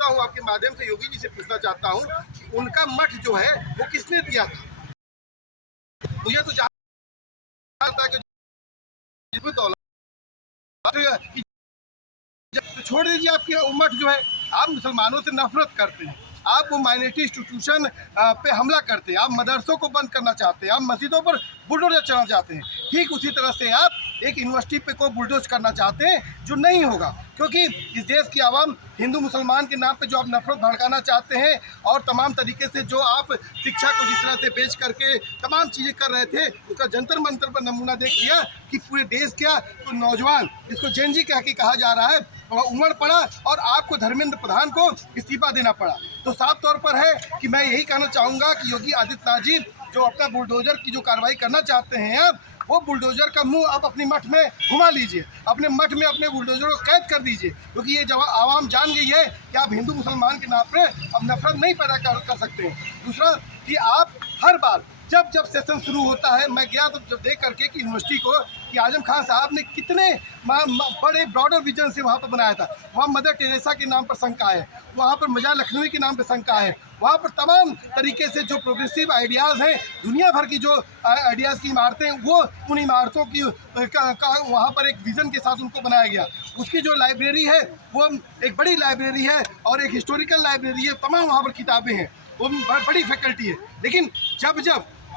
पूछता हूँ, आपके माध्यम से योगी जी से पूछना चाहता हूँ कि उनका मठ जो है वो किसने दिया था? मुझे तो जानता है कि तो छोड़ दीजिए, आपकी मठ जो है, आप मुसलमानों से नफरत करते हैं, आप वो माइनॉरिटी इंस्टीट्यूशन पे हमला करते हैं, आप मदरसों को बंद करना चाहते हैं, आप मस्जिदों पर बुलडोजर चलाना चाहते हैं। ठीक उसी तरह से आप एक यूनिवर्सिटी पे को बुलडोज करना चाहते हैं, जो नहीं होगा, क्योंकि इस देश की आवाम हिंदू मुसलमान के नाम पे जो आप नफरत भड़काना चाहते हैं और तमाम तरीके से जो आप शिक्षा को जिस तरह से बेच करके तमाम चीज़ें कर रहे थे, उसका जंतर मंतर पर नमूना देख लिया कि पूरे देश का तो नौजवान, जिसको जेनजी कह के कहा जा रहा है, उमड़ पड़ा और आपको धर्मेंद्र प्रधान को इस्तीफा देना पड़ा। तो साफ तौर पर है कि मैं यही कहना चाहूँगा कि योगी आदित्यनाथ जी जो अपना बुलडोजर की जो कार्रवाई करना चाहते हैं, अब वो बुलडोजर का मुंह आप अपनी मठ में घुमा लीजिए, अपने मठ में अपने बुलडोजर को कैद कर दीजिए, क्योंकि ये जब आवाम जान गई है कि आप हिंदू मुसलमान के नाम पर अब नफरत नहीं पैदा कर सकते हैं। दूसरा कि आप हर बार जब जब सेशन शुरू होता है, मैं गया तो जब देख करके कि यूनिवर्सिटी को कि आजम खान साहब ने कितने बड़े ब्रॉडर विजन से वहाँ पर बनाया था। वहाँ मदर टेरेसा के नाम पर शंका है, वहाँ पर मजार लखनवी के नाम पर शंका है, वहाँ पर तमाम तरीके से जो प्रोग्रेसिव आइडियाज़ हैं, दुनिया भर की जो आइडियाज़ की इमारतें हैं, वो उन इमारतों की वहाँ पर एक विज़न के साथ उनको बनाया गया। उसकी जो लाइब्रेरी है वो एक बड़ी लाइब्रेरी है और एक हिस्टोरिकल लाइब्रेरी है, तमाम वहाँ पर किताबें हैं, वो बड़ी फैकल्टी है। लेकिन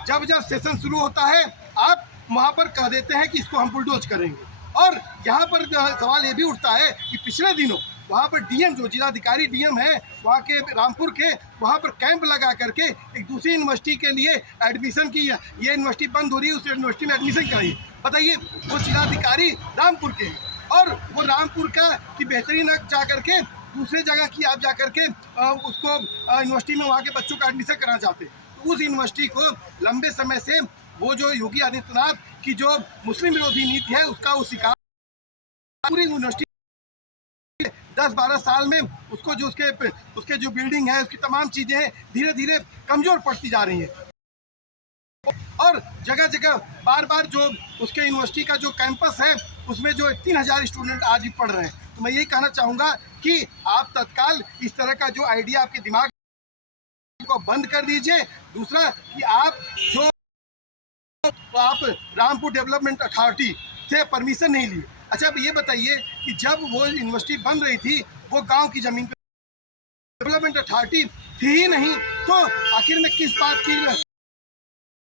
जब सेशन शुरू होता है, आप वहाँ पर कह देते हैं कि इसको हम बुलडोज करेंगे। और यहाँ पर सवाल ये भी उठता है कि पिछले दिनों वहाँ पर डीएम जो जिलाधिकारी डीएम है वहाँ के रामपुर के, वहाँ पर कैंप लगा करके एक दूसरी यूनिवर्सिटी के लिए एडमिशन की, ये यूनिवर्सिटी बंद हो रही है, उस यूनिवर्सिटी में एडमिशन कराइए। बताइए, वो जिलाधिकारी रामपुर के हैं और वो रामपुर का की बेहतरीन जा करके दूसरे जगह की आप जा करके उसको यूनिवर्सिटी में वहाँ के बच्चों का एडमिशन कराना चाहते हैं। तो उस यूनिवर्सिटी को लंबे समय से वो जो योगी आदित्यनाथ की जो मुस्लिम विरोधी नीति है उसका वो शिकार, पूरी यूनिवर्सिटी 10-12 साल में उसको जो उसके जो बिल्डिंग है, उसकी तमाम चीज़ें हैं, धीरे धीरे कमज़ोर पड़ती जा रही हैं और जगह जगह बार बार जो उसके यूनिवर्सिटी का जो कैंपस है उसमें जो 3000 स्टूडेंट आज भी पढ़ रहे हैं। तो मैं यही कहना चाहूँगा कि आप तत्काल इस तरह का जो आइडिया आपके दिमाग को बंद कर दीजिए। दूसरा कि आप रामपुर डेवलपमेंट अथॉरिटी से परमिशन नहीं ली। अच्छा, अब ये बताइए कि जब वो यूनिवर्सिटी बन रही थी, वो गांव की ज़मीन पर डेवलपमेंट अथॉरिटी थी ही नहीं, तो आखिर में किस बात की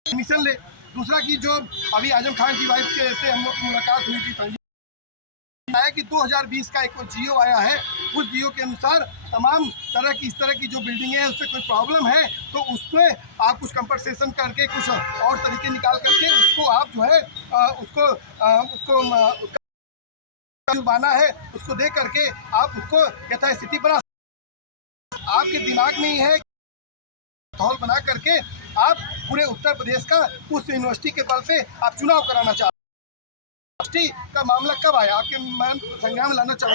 परमिशन ले? दूसरा कि जो अभी आजम खान की वाइफ के से हम लोग की मुलाकात हुई थी, है कि 2020 का एक जियो आया है, उस जियो के अनुसार तमाम तरह की इस तरह की जो बिल्डिंगें हैं उसमें कोई प्रॉब्लम है तो उसमें आप कुछ कंपनसेशन करके कुछ और तरीके निकाल करके उसको आप जो है उसका जुर्माना है उसको दे करके आप उसको यथास्थिति बना। आपके दिमाग में ही है माहौल बना करके आप पूरे उत्तर प्रदेश का उस यूनिवर्सिटी के बल पे आप चुनाव कराना चाहते हैं। यूनिवर्सिटी का मामला कब आया आपके संज्ञान में लाना चाहते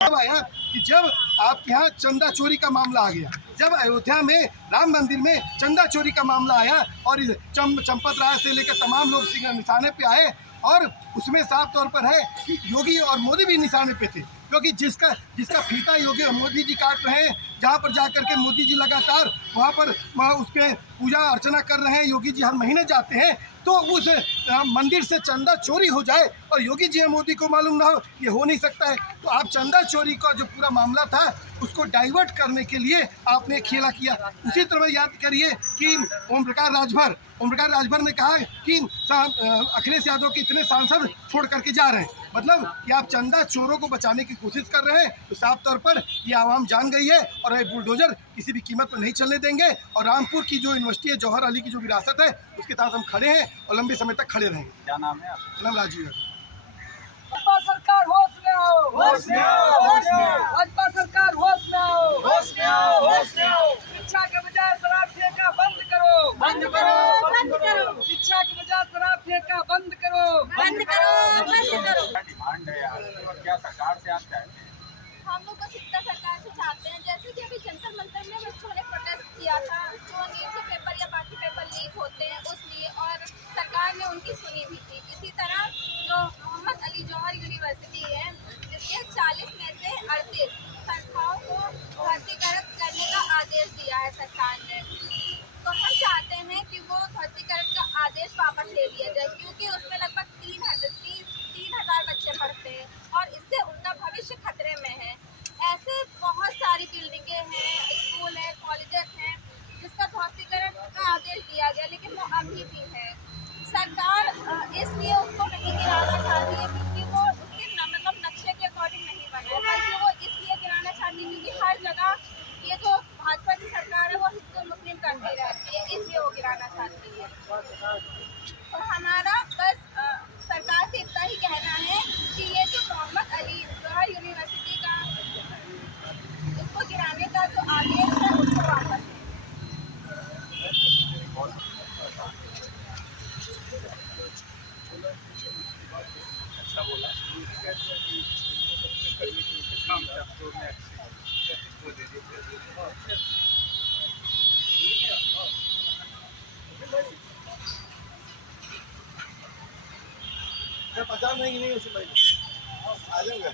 कब आया कि जब आपके यहाँ चंदा चोरी का मामला आ गया, जब अयोध्या में राम मंदिर में चंदा चोरी का मामला आया और चंपत राय से लेकर तमाम लोग निशाने पे आए और उसमें साफ तौर पर है कि योगी और मोदी भी निशाने पे थे, क्योंकि जिसका फीता योगी और मोदी जी काट रहे हैं, जहाँ पर जा करके मोदी जी लगातार वहाँ पर उसके पूजा अर्चना कर रहे हैं, योगी जी हर महीने जाते हैं, तो उस मंदिर से चंदा चोरी हो जाए और योगी जी और मोदी को मालूम ना हो, ये हो नहीं सकता है। तो आप चंदा चोरी का जो पूरा मामला था उसको डाइवर्ट करने के लिए आपने खेला किया। उसी तरह याद करिए कि ओम प्रकाश राजभर ने कहा कि अखिलेश यादव के इतने सांसद छोड़ करके जा रहे हैं, मतलब कि आप चंदा चोरों को बचाने की कोशिश कर रहे हैं। तो साफ तौर पर ये आवाम जान गई है और ये बुलडोजर किसी भी कीमत पर नहीं चलने देंगे और रामपुर की जो यूनिवर्सिटी है, जौहर अली की जो विरासत है, उसके साथ हम खड़े हैं और लंबे समय तक खड़े रहेंगे। क्या नाम है आपका? नाम राजीव है। सरकार होश में आओ, होश में आओ, होश में आओ। भाजपा सरकार होश में आओ, होश में आओ, होश में आओ। शिक्षा के बजाय शराब ठेका बंद करो, बंद करो, बंद करो। शिक्षा के बजाय शराब ठेका बंद करो, बंद करो, बंद करो। क्या डिमांड है आपकी और क्या सरकार से आप चाहते हैं? हम लोग बस इतना सरकार से चाहते हैं, जैसे कि अभी जंतर मंतर में बच्चों ने प्रोटेस्ट किया था, जो नीट के पेपर या बाकी पेपर लीक होते हैं उसलिए, और सरकार ने उनकी सुनी भी थी। इसी तरह जो मोहम्मद अली जौहर यूनिवर्सिटी है, जिसके 40 में से 38 संस्थाओं को भाजपा की सरकार है वो हिंदू मुस्लिम करती रहती है, इसलिए वो गिराना चाहती है। तो हमारा बस सरकार से इतना ही कहना है कि ये जो मोहम्मद अली लोहा यूनिवर्सिटी का इसको गिराने का जो आदेश है उसको वापस लें। अच्छा बोला पचास नहीं उसमें आ जाएंगे।